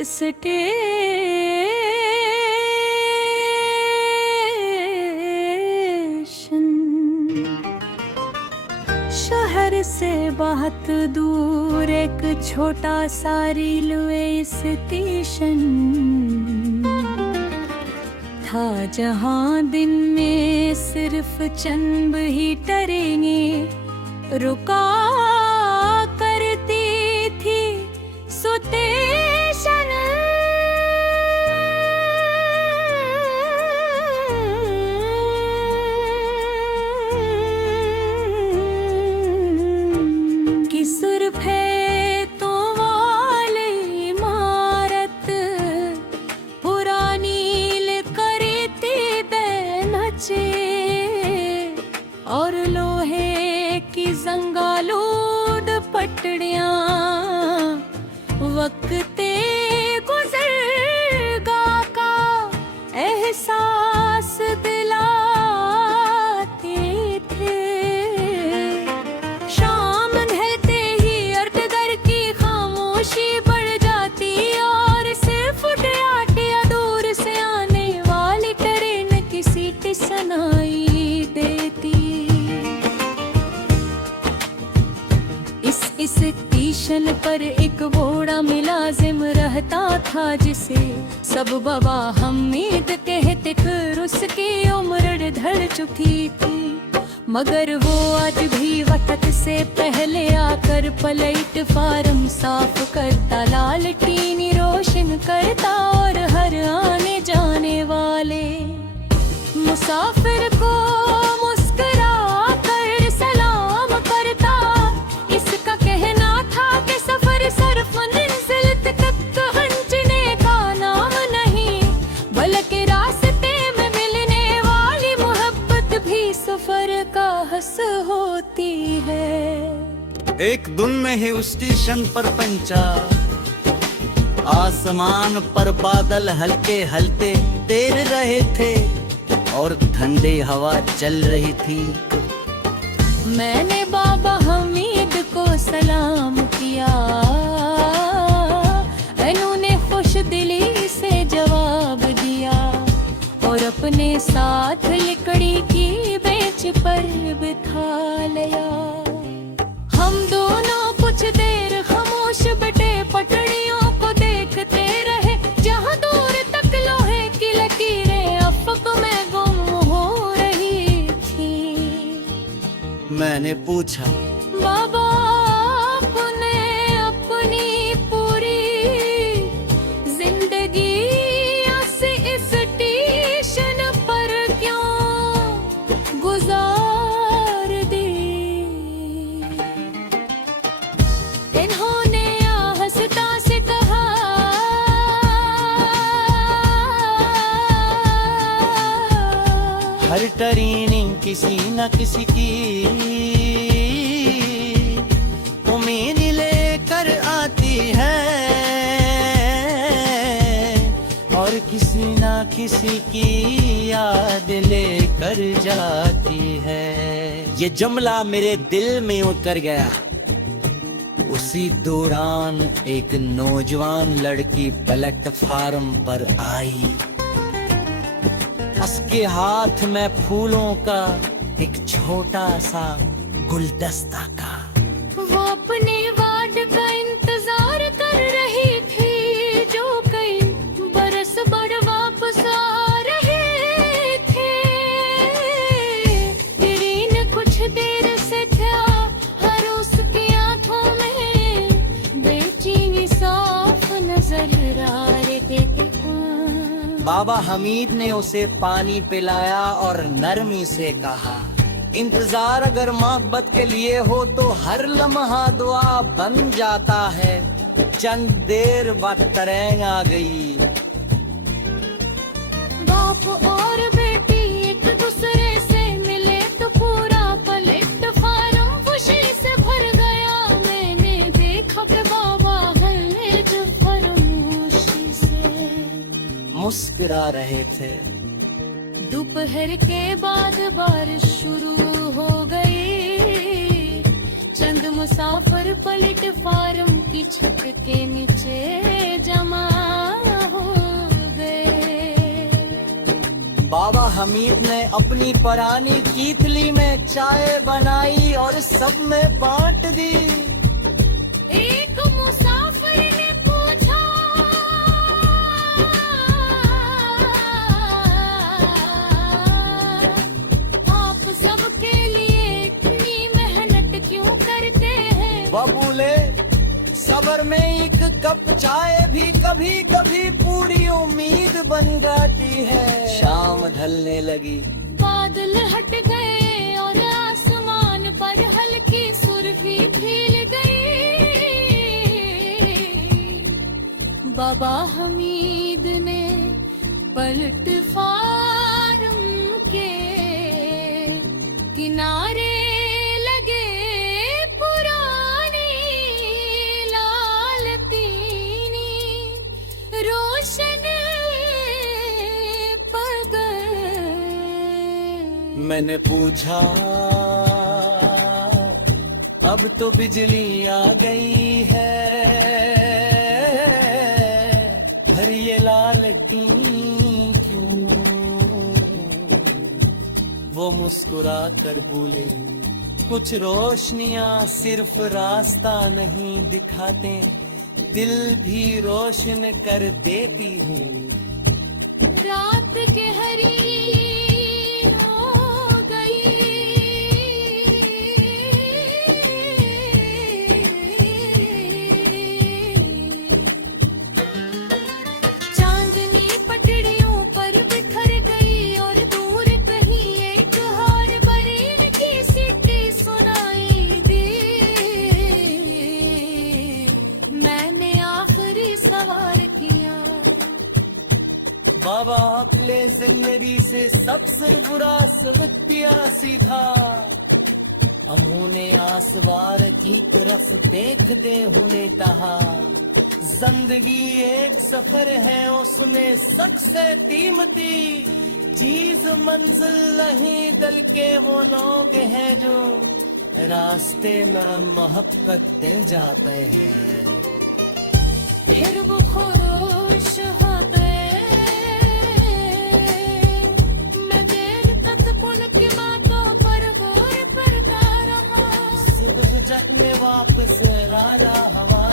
Station. शहर से बहुत दूर एक छोटा सा रेलवे स्टेशन था, जहाँ दिन में सिर्फ चंद ही ट्रेनें रुका करती थी। स्टेशन की सुर्खेतों वाली इमारत पुरानी करती बेनचे, और लोहे की जंगालूद पटड़ियाँ वक्ते गुजरगा का एहसास दिलाते थे। शाम ढलते ही अर्धगर की खामोशी बढ़ जाती, और सिर्फ टिया दूर से आने वाली ट्रेन की सीट सुनाई देती। इस स्टेशन पर एक बूढ़ा मुलाजिम रहता था, जिसे सब बाबा हमीद कहते, फिर उसकी उम्र ढल चुकी थी। मगर वो आज भी वक्त से पहले आकर प्लेटफार्म साफ करता, लालटेन रोशन करता, और हर आने जाने वाले मुसाफिर को मुस्कुरा कर सलाम करता। इसका कहना था कि सफर सिर्फ मंजिल तक पहुंचने का नाम नहीं, बल्कि रास्ते में मिलने वाली मोहब्बत भी सफर का हस होती है। एक दिन में ही उस स्टेशन पर पंचा, आसमान पर बादल हल्के हल्के तैर रहे थे, और ठंडी हवा चल रही थी। मैंने बाबा हमीद को सलाम किया, उन्होंने खुश दिली से जवाब दिया, और अपने साथ लकड़ी की बेंच पर बिठा लिया। हम दोनों कुछ देर खामोश बैठे पटड़ियों को देखते रहे, जहाँ दूर तक लोहे की लकीरें अफक में गुम हो रही थी। मैंने पूछा, बाबा आपने अपनी पूरी जिंदगी इस स्टेशन पर क्यों गुजार दी? इन्होंने आहिस्ता से कहा, हर ट्रेन किसी न किसी की उम्मीद लेकर आती है, और किसी न किसी की याद लेकर जाती है। ये जुमला मेरे दिल में उतर गया। उसी दौरान एक नौजवान लड़की प्लेटफार्म पर आई, उसके हाथ में फूलों का एक छोटा सा गुलदस्ता था। वो अपने वार्ड का इंतजार कर रही थी, जो कई बरस बाद वापस आ रहे थे। ट्रेन कुछ देर से था, हर उसकी आंखों में बेचैनी साफ नजर आ रही थी। बाबा हमीद ने उसे पानी पिलाया और नरमी से कहा, इंतजार अगर मोहब्बत के लिए हो तो हर लम्हा दुआ बन जाता है। चंद देर बाद ट्रेन आ गई। बाप और बेटी एक दूसरे से मिले तो पूरा प्लेटफार्म खुशी से भर गया। मैंने देखा कि बाबा हल्लेज फरामोशी से मुस्कुरा रहे थे। दोपहर के बाद बारिश शुरू हो गई। चंद मुसाफिर प्लेटफार्म की छत के नीचे जमा बाबा हमीद ने अपनी पुरानी कीतली में चाय बनाई और सब में बांट दी। एक मुसाफिर ने पूछा, आप सबके लिए इतनी मेहनत क्यों करते हैं? वह बोले, सबर में एक कप चाय भी कभी कभी पूरी उम्मीद बन जाती है। शाम ढलने लगी, बादल हट गए और आसमान पर हल्की सुर्खी खिल गई। बाबा हमीद ने प्लेटफार्म के किनारे लगे पुरानी लाल पीनी रोशन पगल। मैंने पूछा, अब तो बिजली आ गई है, पर ये लाल पीनी क्यों? वो मुस्कुरा कर बोले, कुछ रोशनियां सिर्फ रास्ता नहीं दिखाते, दिल भी रोशन कर देती हूँ। रात गहरी हो गई, चांदनी पटड़ियों पर बिखर गई और दूर कहीं एक हार बरेन की सीटी सुनाई दी। मैंने आखिरी सवाल किया, बाबा अपने जिंदगी से सबसे बुरा समझतिया सीधा। उन्होंने आसवार की तरफ देख दे उन्हें कहा, जिंदगी एक सफर है, उसमें सबसे कीमती चीज मंजिल नहीं, दिल के वो लोग हैं जो रास्ते में मोहब्बत दे जाते हैं। फिर वो खुश हो गए। मैं देर तक उनकी बातों पर गौर करता रहा। सुबह जग में वापस राजा हवा